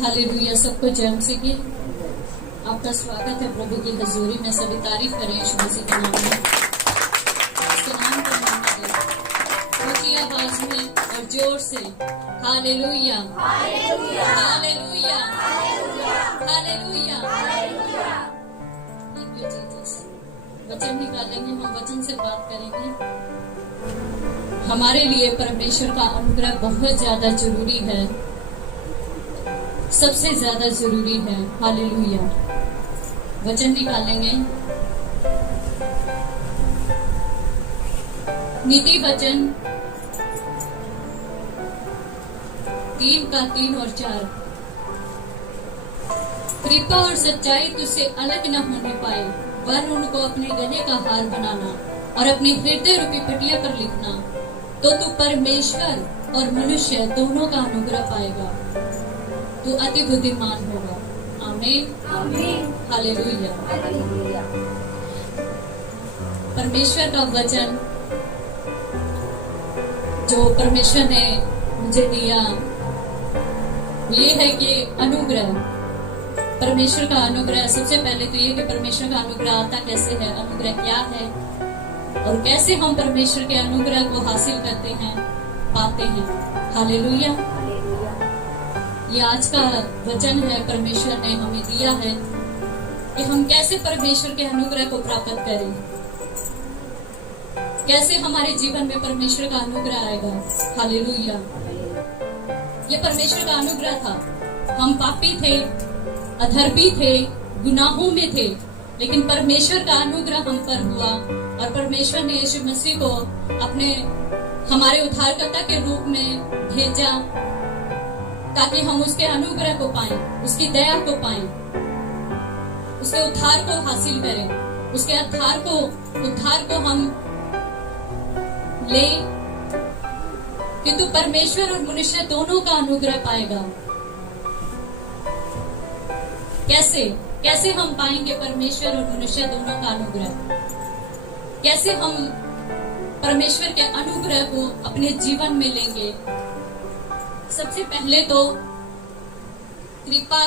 Hallelujah. सबको जय मसीह की। आपका स्वागत है प्रभु की हजूरी में। सभी तारीफ करें यीशु मसीह के नाम में। उसके नाम को महिमा दें ऊंची आवाज में और जोर से। Hallelujah hallelujah hallelujah hallelujah. Thank you Jesus. वचन निकालेंगे, हम वचन से बात करेंगे। हमारे लिए परमेश्वर का अनुग्रह बहुत ज्यादा जरूरी है, सबसे ज्यादा जरूरी है। हालेलुया। वचन निकालेंगे। नीति वचन 3:3 और 4। कृपा और सच्चाई तुझसे अलग न होने पाए, वरन उनको अपने गले का हार बनाना और अपने हृदय रूपी पटिया पर लिखना, तो तू परमेश्वर और मनुष्य दोनों का अनुग्रह पाएगा। तू अति बुद्धिमान होगा। आमीन आमीन हालेलुया हालेलुया। परमेश्वर का वचन जो परमेश्वर ने मुझे दिया ये है कि अनुग्रह, परमेश्वर का अनुग्रह। सबसे पहले तो ये कि परमेश्वर का अनुग्रह आता कैसे है, अनुग्रह क्या है और कैसे हम परमेश्वर के अनुग्रह को हासिल करते हैं, पाते हैं। हालेलुया। ये आज का वचन है, परमेश्वर ने हमें दिया है कि हम कैसे परमेश्वर के अनुग्रह को प्राप्त करें, कैसे हमारे जीवन में परमेश्वर का अनुग्रह आएगा। हालेलुया। ये परमेश्वर का अनुग्रह था। हम पापी थे, अधर्मी थे, गुनाहों में थे, लेकिन परमेश्वर का अनुग्रह हम पर हुआ और परमेश्वर ने यीशु मसीह को अपने हमारे उद्धारकर्ता के रूप में भेजा ताकि हम उसके अनुग्रह को पाएं, उसकी दया को पाएं, उसके उद्धार को हासिल करें, उसके उद्धार को हम लें। किंतु परमेश्वर और मनुष्य दोनों का अनुग्रह पाएगा। कैसे हम पाएंगे परमेश्वर और मनुष्य दोनों का अनुग्रह? कैसे हम परमेश्वर के अनुग्रह को अपने जीवन में लेंगे? सबसे पहले तो कृपा,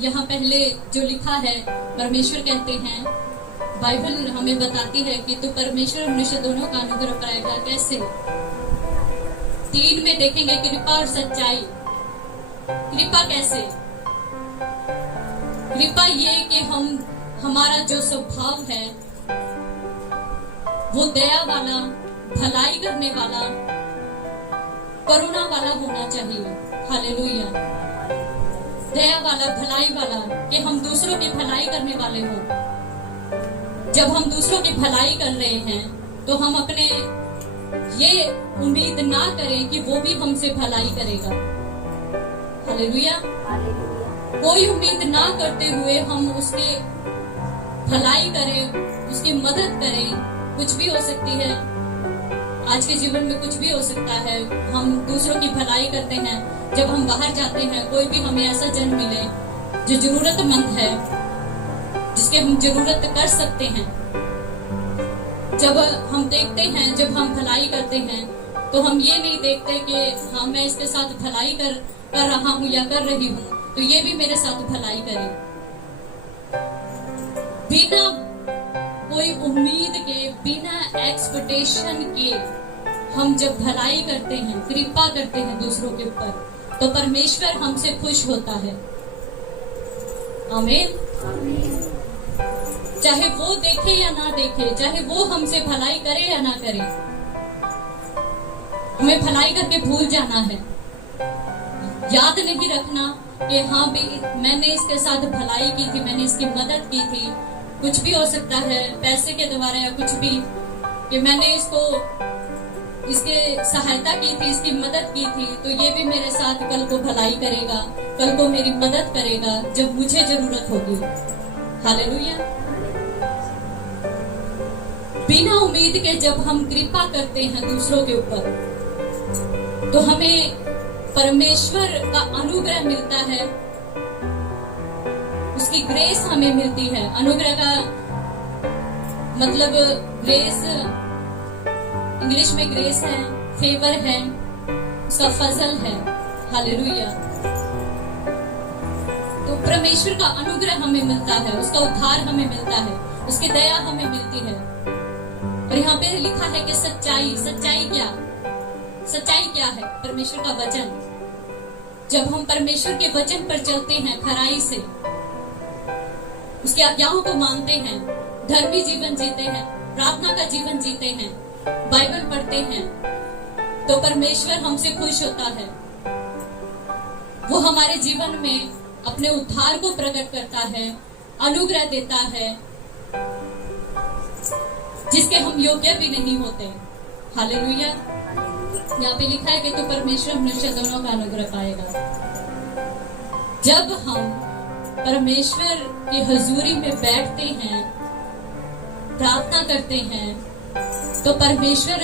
यहाँ पहले जो लिखा है, परमेश्वर कहते हैं, बाइबल हमें बताती है कि तू परमेश्वर और मनुष्य दोनों का अनुग्रह पाएगा। कैसे? 3 में देखेंगे कृपा और सच्चाई। कृपा कैसे? कृपा ये कि हमारा जो स्वभाव है वो दया वाला, भलाई करने वाला, करुणा वाला होना चाहिए। हालेलुया। दया वाला, भलाई वाला, कि हम दूसरों की भलाई करने वाले हों। जब हम दूसरों की भलाई कर रहे हैं तो हम अपने ये उम्मीद ना करें कि वो भी हमसे भलाई करेगा। हालेलुया। कोई उम्मीद ना करते हुए हम उसकी भलाई करें, उसकी मदद करें। कुछ भी हो सकती है, आज के जीवन में कुछ भी हो सकता है। हम दूसरों की भलाई करते हैं। जब हम बाहर जाते हैं, कोई भी हमें ऐसा जन मिले जो जरूरतमंद है, जिसके हम जरूरत कर सकते हैं, जब हम देखते हैं, जब हम भलाई करते हैं, तो हम ये नहीं देखते कि हाँ मैं इसके साथ भलाई कर रहा हूँ या कर रही हूँ तो ये भी मेरे साथ भलाई करे। बिना कोई उम्मीद के, बिना एक्सपेक्टेशन के हम जब भलाई करते हैं, कृपा करते हैं दूसरों के ऊपर, तो परमेश्वर हमसे खुश होता है। आमीन। चाहे वो देखे या ना देखे, चाहे वो हमसे भलाई करे या ना करे, हमें भलाई करके भूल जाना है। याद नहीं रखना कि हाँ भी मैंने इसके साथ भलाई की थी, मैंने इसकी मदद की थी। कुछ भी हो सकता है, पैसे के द्वारा या कुछ भी, कि मैंने इसके सहायता की थी, इसकी मदद की थी, तो ये भी मेरे साथ कल को भलाई करेगा, कल को मेरी मदद करेगा जब मुझे जरूरत होगी। हालेलुया। बिना उम्मीद के जब हम कृपा करते हैं दूसरों के ऊपर, तो हमें परमेश्वर का अनुग्रह मिलता है, उसकी ग्रेस हमें मिलती है। अनुग्रह का मतलब ग्रेस, इंग्लिश में ग्रेस है, फेवर है, उसका फजल है। हालेलुया। परमेश्वर का अनुग्रह हमें मिलता है, उसका उद्धार हमें मिलता है, उसकी दया हमें मिलती है। और यहाँ पे लिखा है कि सच्चाई क्या है? परमेश्वर का वचन। जब हम परमेश्वर के वचन पर चलते हैं खराई से, उसकी आज्ञाओं को मानते हैं, धर्मी जीवन जीते हैं, प्रार्थना का जीवन जीते हैं, बाइबल पढ़ते हैं, तो परमेश्वर हमसे खुश होता है। वो हमारे जीवन में अपने उद्धार को प्रकट करता है, अनुग्रह देता है, जिसके हम योग्य भी नहीं होते। हालेलुया। यहाँ पे लिखा है कि तू परमेश्वर मनुष्य दोनों का अनुग्रह पाएगा। जब हम परमेश्वर की हजूरी में बैठते हैं, प्रार्थना करते हैं, तो परमेश्वर,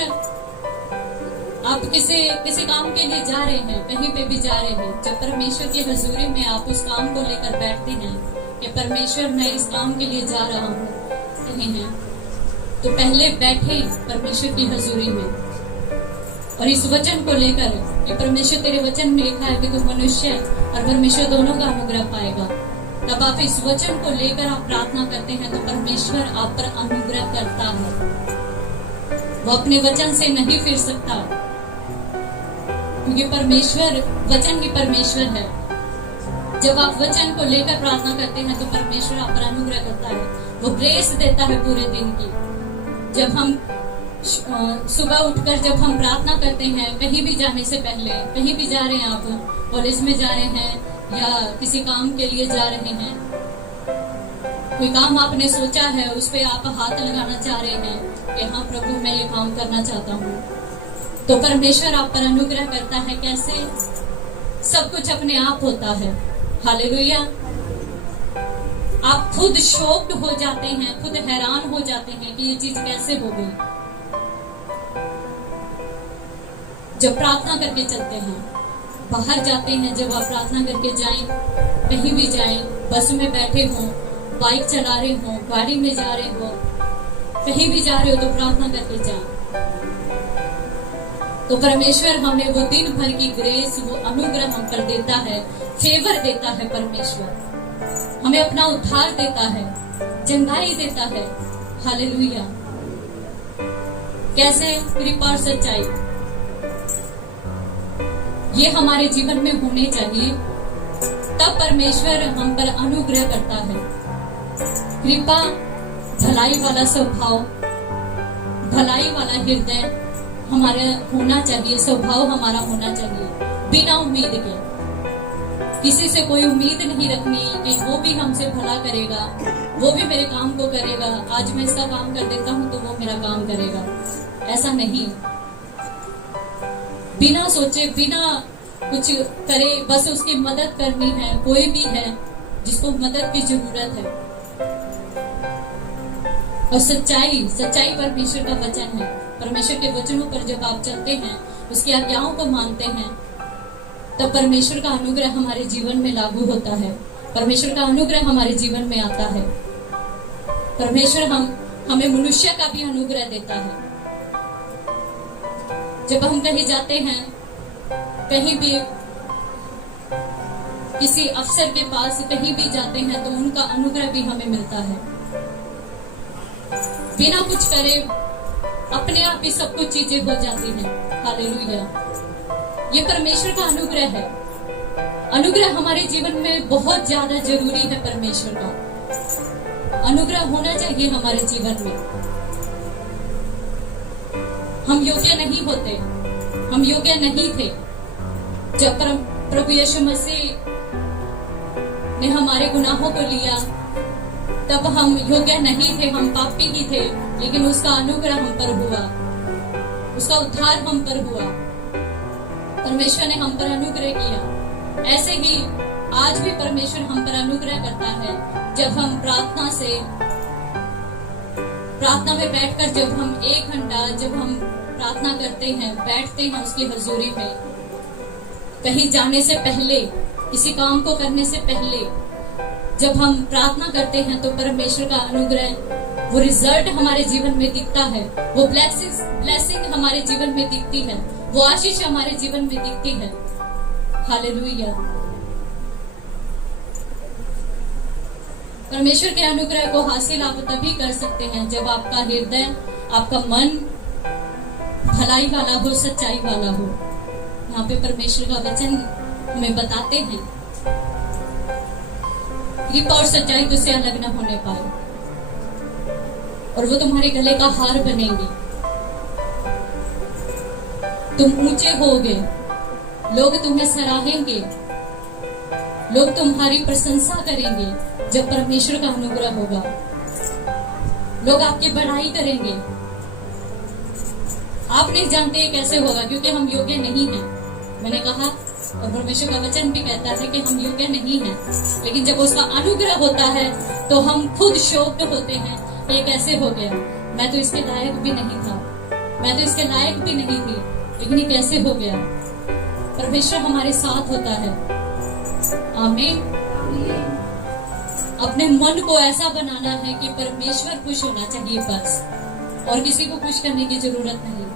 आप किसी काम के लिए जा रहे हैं, कहीं पे भी जा रहे हैं, जब परमेश्वर की हजूरी में आप उस काम को लेकर बैठते हैं कि परमेश्वर मैं इस काम के लिए जा रहा हूँ कहीं है, तो पहले बैठे परमेश्वर की हजूरी में और इस वचन को लेकर कि परमेश्वर तेरे वचन में लिखा है कि तू मनुष्य और परमेश्वर दोनों का अनुग्रह पाएगा। तब आप इस वचन को लेकर आप प्रार्थना करते हैं तो परमेश्वर आप पर अनुग्रह करता है। वो अपने वचन से नहीं फिर सकता, क्योंकि परमेश्वर वचन ही परमेश्वर है। जब आप वचन को लेकर प्रार्थना करते हैं तो परमेश्वर आप पर अनुग्रह करता है, वो ग्रेस देता है पूरे दिन की। जब हम सुबह उठकर जब हम प्रार्थना करते हैं, कहीं भी जाने से पहले, कहीं भी जा रहे हैं, आप कॉलेज में जा रहे हैं या किसी काम के लिए जा रहे हैं, कोई काम आपने सोचा है, उस पे आप हाथ लगाना चाह रहे हैं कि हाँ प्रभु मैं ये काम करना चाहता हूँ, तो परमेश्वर आप पर अनुग्रह करता है। कैसे? सब कुछ अपने आप होता है। हालेलुया। आप खुद शॉक्ड हो जाते हैं, खुद हैरान हो जाते हैं कि ये चीज कैसे हो गई। जब प्रार्थना करके चलते हैं, बाहर जाते हैं, जब आप प्रार्थना करके जाएं, कहीं भी जाएं, बस में बैठे हो, बाइक चला रहे हो, गाड़ी में जा रहे हो, कहीं भी जा रहे हो, तो प्रार्थना करके जाएं। तो परमेश्वर हमें वो दिन भर की ग्रेस, वो अनुग्रह हम पर देता है, फेवर देता है। परमेश्वर हमें अपना उद्धार देता है, चंगाई देता है। हालेलुया। कैसे? कृपा और सच्चाई, ये हमारे जीवन में होने चाहिए, तब परमेश्वर हम पर अनुग्रह करता है। कृपा, भलाई वाला स्वभाव, भलाई वाला हृदय हमारे होना चाहिए, स्वभाव हमारा होना चाहिए, बिना उम्मीद के। किसी से कोई उम्मीद नहीं रखनी कि वो भी हमसे भला करेगा, वो भी मेरे काम को करेगा, आज मैं इसका काम कर देता हूँ तो वो मेरा काम करेगा। ऐसा नहीं, बिना सोचे, बिना कुछ करे, बस उसकी मदद करनी है। कोई भी है जिसको मदद की जरूरत है। और सच्चाई परमेश्वर का वचन है। परमेश्वर के वचनों पर जब आप चलते हैं, उसकी आज्ञाओं को मानते हैं, तब परमेश्वर का अनुग्रह हमारे जीवन में लागू होता है, परमेश्वर का अनुग्रह हमारे जीवन में आता है। परमेश्वर हमें मनुष्य का भी अनुग्रह देता है। जब हम कहीं जाते हैं, कहीं भी किसी अफसर के पास कहीं भी जाते हैं, तो उनका अनुग्रह भी हमें मिलता है। बिना कुछ करे अपने आप ही सब कुछ चीजें हो जाती हैं। हालेलुया। ये परमेश्वर का अनुग्रह है। अनुग्रह हमारे जीवन में बहुत ज्यादा जरूरी है। परमेश्वर का अनुग्रह होना चाहिए हमारे जीवन में। हम योग्य नहीं होते, हम योग्य नहीं थे। जब प्रभु यीशु मसीह ने हमारे गुनाहों को लिया, तब हम योग्य नहीं थे, हम पापी ही थे, लेकिन उसका अनुग्रह हम पर हुआ, उसका उद्धार हम पर हुआ। परमेश्वर ने हम पर अनुग्रह किया। ऐसे ही आज भी परमेश्वर हम पर अनुग्रह करता है। जब हम प्रार्थना में बैठकर जब हम 1 घंटा जब हम प्रार्थना करते हैं, बैठते हैं उसकी हजूरी में, कहीं जाने से पहले, किसी काम को करने से पहले जब हम प्रार्थना करते हैं, तो परमेश्वर का अनुग्रह, वो रिजल्ट हमारे जीवन में दिखता है, वो ब्लेसिंग हमारे जीवन में दिखती है, वो आशीष हमारे जीवन में दिखती है। हालेलुया। परमेश्वर के अनुग्रह को हासिल आप तभी कर सकते हैं जब आपका हृदय, आपका मन भलाई वाला हो, सच्चाई वाला हो। यहाँ पे परमेश्वर का वचन हमें बताते हैं, कृपा और सच्चाई तुझसे अलग न होने पाए, और वो तुम्हारे गले का हार बनेंगे। तुम ऊंचे होगे, लोग तुम्हें सराहेंगे, लोग तुम्हारी प्रशंसा करेंगे। जब परमेश्वर का अनुग्रह होगा, लोग आपकी बड़ाई करेंगे। आप नहीं जानते कैसे होगा, क्योंकि हम योग्य नहीं हैं। मैंने कहा, और परमेश्वर का वचन भी कहता है कि हम योग्य नहीं हैं, लेकिन जब उसका अनुग्रह होता है तो हम खुद शॉक्ड होते हैं, ये कैसे हो गया, मैं तो इसके लायक भी नहीं था, मैं तो इसके लायक भी नहीं थी, लेकिन ये कैसे हो गया। परमेश्वर हमारे साथ होता है। आमीन। अपने मन को ऐसा बनाना है कि परमेश्वर खुश होना चाहिए बस, और किसी को खुश करने की जरूरत नहीं।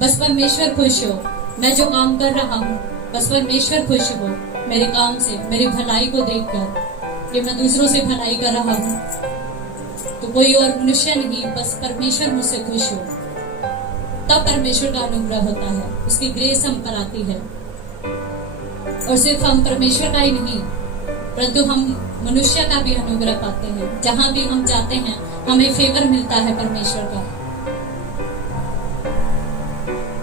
बस परमेश्वर खुश हो। मैं जो काम कर रहा हूँ, बस परमेश्वर खुश हो मेरे काम से, मेरी भलाई को देखकर कि मैं दूसरों से भलाई कर रहा हूँ, तो कोई और मनुष्य नहीं, बस परमेश्वर मुझसे खुश हो। तब परमेश्वर का अनुग्रह होता है, उसकी ग्रेस हम पर आती है। और सिर्फ हम परमेश्वर का ही नहीं, परंतु हम मनुष्य का भी अनुग्रह पाते हैं। जहां भी हम जाते हैं हमें फेवर मिलता है परमेश्वर का,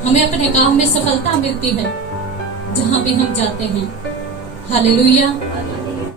हमें अपने काम में सफलता मिलती है जहां भी हम जाते हैं। हालेलुया।